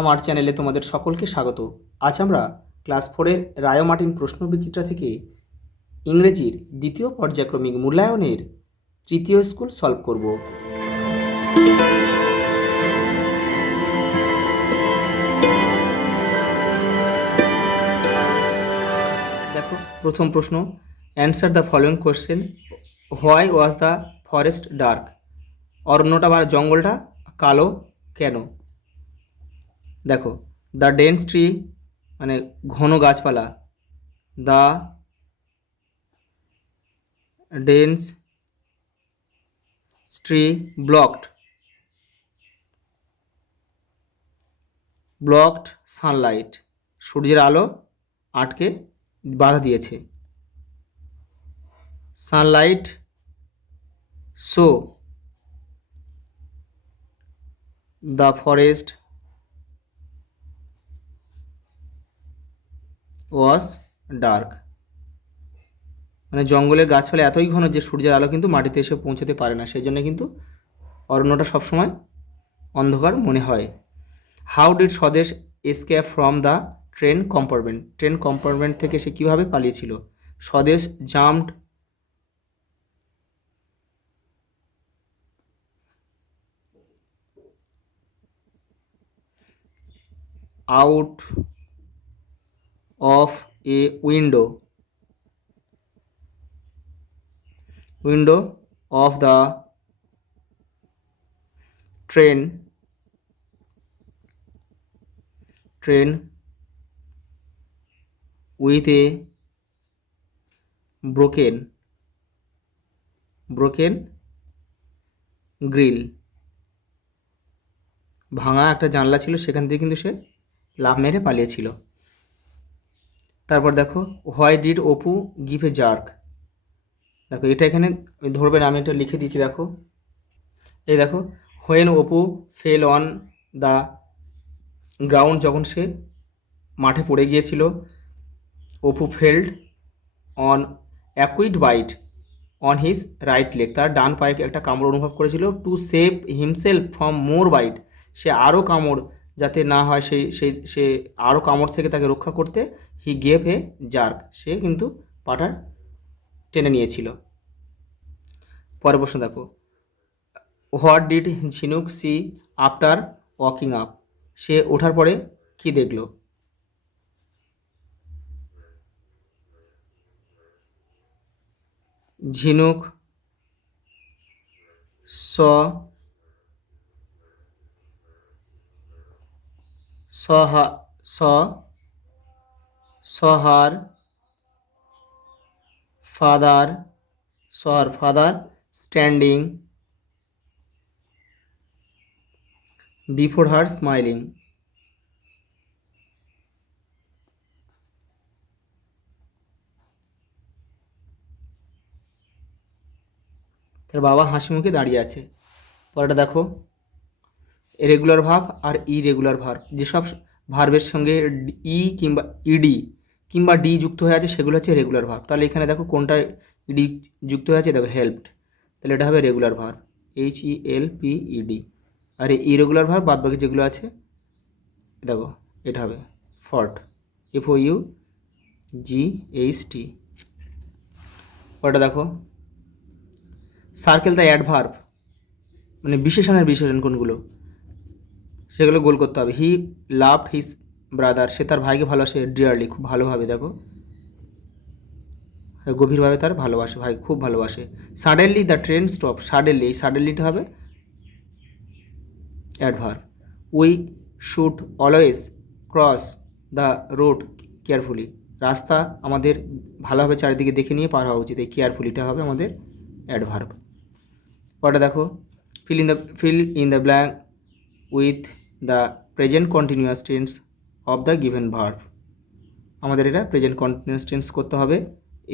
আমার চ্যানেলে তোমাদের সকলকে স্বাগত। আজ আমরা ক্লাস 4-এর রায় মার্টিন প্রশ্নবিচিত্রা থেকে ইংরেজির দ্বিতীয় পর্যায়ক্রমিক মূল্যায়নের তৃতীয় স্কুল সলভ করব। দেখো প্রথম প্রশ্ন, answer the following question. Why was the forest dark? অরণ্যটা বা জঙ্গলটা কালো কেন? দেখো, দ্য ডেন্স ট্রি মানে ঘন গাছপালা, the dense tree blocked sunlight, সূর্যের আলো আটকে বাধা দিয়েছে। Sunlight so the forest was dark, মানে জঙ্গলের গাছপালা এতই ঘন যে সূর্যের আলো কিন্তু মাটিতে এসে পৌঁছতে পারে না, সেই জন্য কিন্তু অরণ্যটা সবসময় অন্ধকার মনে হয়। হাউ ডিড স্বদেশ escape from the train compartment? Train compartment থেকে সে কীভাবে পালিয়েছিল? স্বদেশ jumped out of a window of the train with a broken grill, ভাঙা একটা জানলা ছিল, সেখান থেকে কিন্তু সে লাফ মেরে পালিয়েছিল। তারপর দেখো, why did Apu give a jerk? দেখো এটা এখানে ধরবেন, আমি এটা লিখে দিচ্ছি। দেখো এই দেখো, when Apu fell on the ground, যখন সে মাঠে পড়ে গিয়েছিল, Apu felt on a quick bite on his right leg, তার ডান পায়ে একটা কামড় অনুভব করেছিল। To save himself from more bite, সে আরও কামড় যাতে না হয়, সে আরও কামড় থেকে তাকে রক্ষা করতে, হি গেভ এ জার্ক, সে কিন্তু পাটা টেনে নিয়েছিল। পরের প্রশ্ন দেখো, হোয়াট ডিড ঝিনুক সি আফটার ওয়াকিং আপ? সে ওঠার পরে কি দেখলো? ঝিনুক saw her father standing before her smiling. তার বাবা হাসি মুখে দাঁড়িয়ে আছে। পরেরটা দেখো, রেগুলার ভার্ব আর ইরেগুলার ভার্ব, যেসব ভার্বের সঙ্গে ই কিংবা ইডি কিংবা ডি যুক্ত হয়ে আছে সেগুলো হচ্ছে রেগুলার ভার্ব। তাহলে এখানে দেখো কোনটা ইডি যুক্ত হয়ে আছে, দেখো হেল্পড, তাহলে এটা হবে রেগুলার ভার্ব, HELPED। আর এই ইরেগুলার ভার্ব বাদ বাকি যেগুলো আছে দেখো এটা হবে ফট, FOUGHT। ওটা দেখো, সার্কেল দ্য অ্যাডভার্ব, মানে বিশেষণ কোনগুলো সেগুলো গোল করতে হবে। হি লাভড হিজ ব্রাদার, সে তার ভাইকে ভালোবাসে ডিয়ারলি, খুব ভালোভাবে, দেখো গভীরভাবে তার ভালোবাসে, ভাই খুব ভালোবাসে। Suddenly the train stop, suddenly, এই সাডেনলিটা হবে adverb. We should always cross the road carefully, রাস্তা আমাদের ভালোভাবে চারিদিকে দেখে নিয়ে পার হওয়া উচিত, এই কেয়ারফুলিটা হবে আমাদের অ্যাডভার্ব। পরে দেখো, fill in the blank with the present continuous tense of the given verb, আমাদের এটা প্রেজেন্ট কন্টিনিউয়াস টেন্স করতে হবে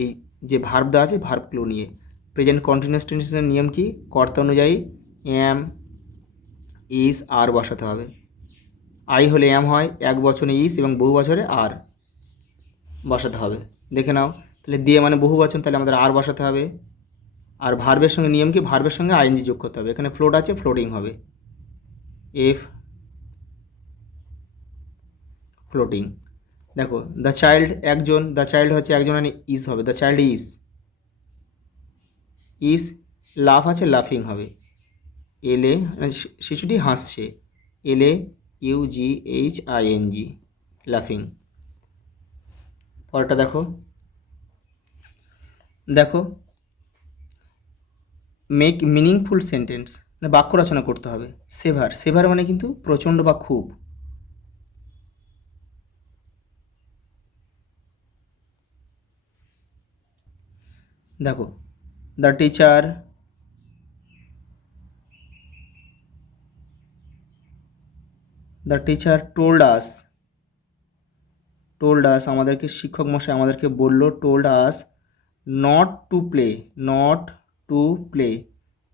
এই যে ভার্ব দেওয়া আছে ভার্বগুলো নিয়ে। প্রেজেন্ট কন্টিনিউয়াস টেন্সের নিয়ম কি? কর্তা অনুযায়ী এম ইজ আর বসাতে হবে। আই হলে এম হয়, এক বচনে ইজ এবং বহু বছরে আর বসাতে হবে। দেখে নাও, তাহলে দিয়ে মানে বহু বচন, তাহলে আমাদের আর বসাতে হবে। আর ভার্বের সঙ্গে নিয়ম কি? ভার্বের সঙ্গে আইএনজি যোগ করতে হবে। এখানে ফ্লোট আছে, ফ্লোটিং হবে, ফ্লোটিং। দেখো দ্য চাইল্ড একজন, দ্য চাইল্ড হচ্ছে একজন মানে ইজ হবে, দ্য চাইল্ড ইজ লাফ আছে লাফিং হবে, এলে শিশুটি হাসছে, LAUGHING লাফিং। পরেরটা দেখো, দেখো মেক মিনিংফুল সেন্টেন্স, মানে বাক্য রচনা করতে হবে। সেভার, সেভার মানে কিন্তু প্রচণ্ড বা খুব। দেখো the teacher, the teacher told us আমাদেরকে শিক্ষক মশাই আমাদেরকে বললো, told us not to play,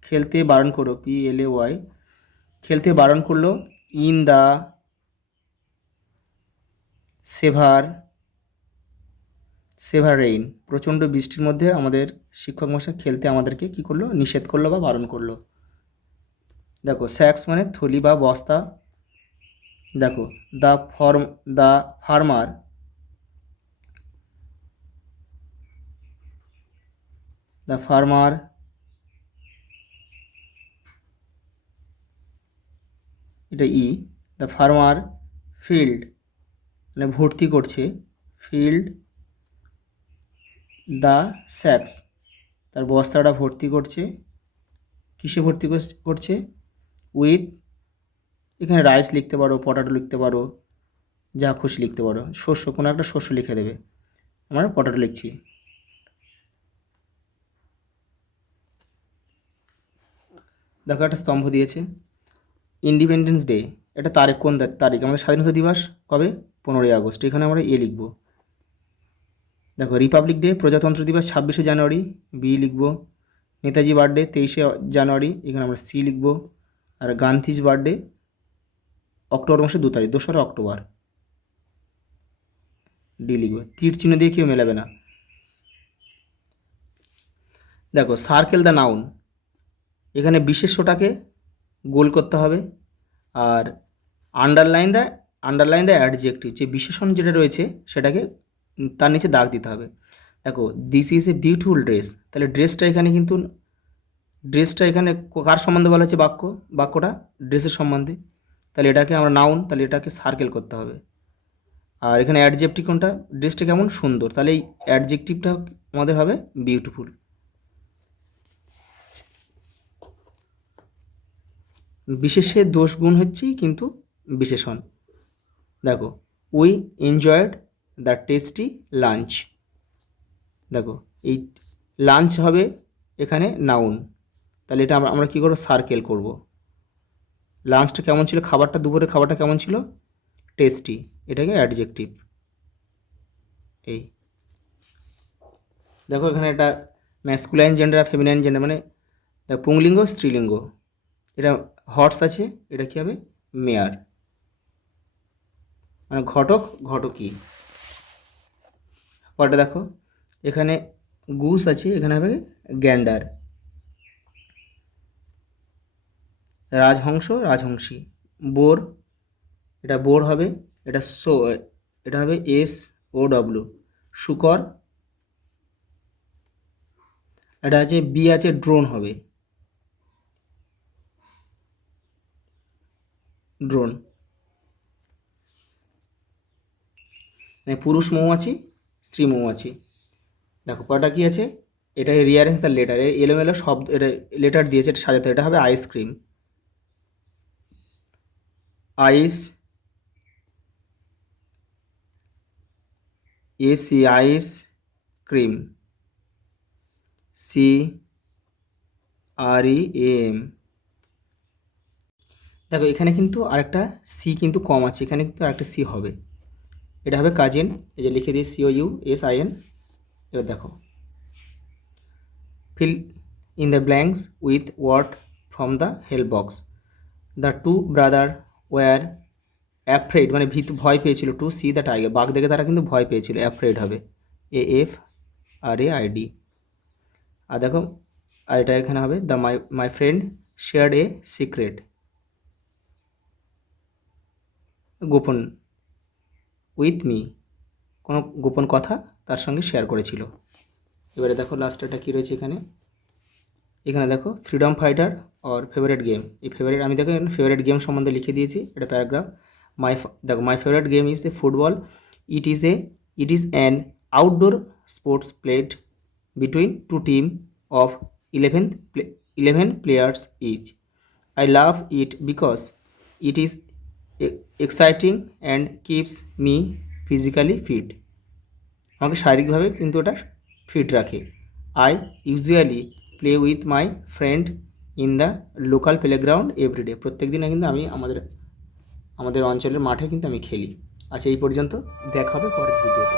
খেলতে বারণ করো, PLAY, খেলতে বারণ করলো। ইন দ্য সেভার রেইন, প্রচণ্ড বৃষ্টির মধ্যে আমাদের শিক্ষক মশাই খেলতে আমাদেরকে কী করলো, নিষেধ করলো বা বারণ করলো। দেখো স্যাক্স মানে থলি বা বস্তা। দেখো দ্য ফার্মার, দ্য ফার্মার এটা দ্য ফার্মার ফিল্ড মানে ভর্তি করছে, ফিল্ড দ্য স্যাক্স, তার বস্তাটা ভর্তি করছে, কিসে ভর্তি করছে, উইথ, এখানে রাইস লিখতে পারো, পটাটো লিখতে পারো, যা খুশি লিখতে পারো, শস্য, কোনো একটা শস্য লিখে দেবে, আমরা পটাটো লিখছি। দেখো একটা স্তম্ভ দিয়েছে, ইন্ডিপেন্ডেন্স ডে, এটা তারিখ, কোন তারিখ, আমাদের স্বাধীনতা দিবস কবে, 15ই আগস্ট, এখানে আমরা লিখব। দেখো রিপাবলিক ডে, প্রজাতন্ত্র দিবস 26শে জানুয়ারি, বি লিখব। নেতাজি বার্থডে 23শে জানুয়ারি, এখানে আমরা সি লিখব। আর গান্ধীজ বার্থডে অক্টোবর মাসের 2 তারিখ, 2রা অক্টোবর, ডি লিখব। তীর চিহ্ন দিয়ে কেউ মেলাবে না। দেখো সার্কেল দ্য নাউন, এখানে বিশেষ্যটাকে গোল করতে হবে, আর আন্ডারলাইন দ্য অ্যাডজেক্টিভ, যে বিশেষণ যেটা রয়েছে সেটাকে তার নিচে দাগ দিতে হবে। দেখো this is a beautiful dress, তাহলে ড্রেসটা এখানে কার সম্বন্ধে বলা হচ্ছে, বাক্যটা ড্রেসের সম্বন্ধে, তাহলে এটাকে আমরা নাউন, তাহলে এটাকে সার্কেল করতে হবে। আর এখানে অ্যাডজেক্টিভ কোনটা, ড্রেসটা কেমন সুন্দর, তাহলে এই অ্যাডজেক্টিভটা আমাদের হবে বিউটিফুল। বিশেষের দোষ গুণ হচ্ছে কিন্তু বিশেষণ। দেখো we enjoyed the tasty lunch, দেখো এই লাঞ্চ হবে এখানে নাউন, তাহলে এটা আমরা কী করবো, সার্কেল করব। লাঞ্চটা কেমন ছিল, খাবারটা, দুপুরের খাবারটা কেমন ছিল, টেস্টি, এটাকে অ্যাডজেক্টিভ। এই দেখো এখানে এটা ম্যাসকুলাইন জেন্ডার আর ফেমিনাইন জেন্ডার, মানে পুংলিঙ্গ স্ত্রীলিঙ্গ, এটা হর্স আছে, এটা কী হবে, মেয়ার, মানে ঘটকী। পরটা দেখো এখানে গুস আছে, এখানে হবে গ্যান্ডার, রাজহংসী, বোর, এটা বোর হবে, এটা এটা হবে SOW, শুকর, এটা আছে বি আছে, ড্রোন হবে, ড্রোন, মানে পুরুষ মৌমাছি, স্ত্রী মৌমাছি। দেখো কটা কী আছে, এটা রিয়ারেঞ্জ দ্য লেটার, এলোমেলো শব্দ, এটা লেটার দিয়েছে, এটা সাজাতে, এটা হবে আইসক্রিম, আইস ক্রিম, CREAM। দেখো এখানে কিন্তু আরেকটা সি কিন্তু কম আছে, এখানে কিন্তু আরেকটা সি হবে, এটা হবে কাজিন, এই যে লিখে দিই COUSIN। এবার দেখো fill in the blanks with word from the help box. The two brother were afraid, মানে ভয় পেয়েছিল, to see the tiger, বাঘ দেখে তারা কিন্তু ভয় পেয়েছিল, afraid হবে AFRAID। আর দেখো আর এটা এখানে হবে the my friend shared a secret, গোপন, উইথ মি, কোনো গোপন কথা তার সঙ্গে শেয়ার করেছিল। এবারে দেখো লাস্টেরটা কী রয়েছে এখানে। এখানে দেখো freedom fighter or favourite game. এই ফেভারিট, আমি দেখো এখানে ফেভারিট গেম সম্বন্ধে লিখে দিয়েছি, এটা প্যারাগ্রাফ। দেখো my favourite game is a football. It is an outdoor sports played between two team of 11 players each. I love it because it is exciting and keeps me physically fit. আমাকে শারীরিকভাবে কিন্তু ওটা fit রাখে। I usually play with my friend in the local playground everyday. প্রত্যেক দিন কিন্তু আমি আমাদের অঞ্চলের মাঠে কিন্তু আমি খেলি। আচ্ছা, এই পর্যন্ত দেখা হবে পরের ভিডিওতে।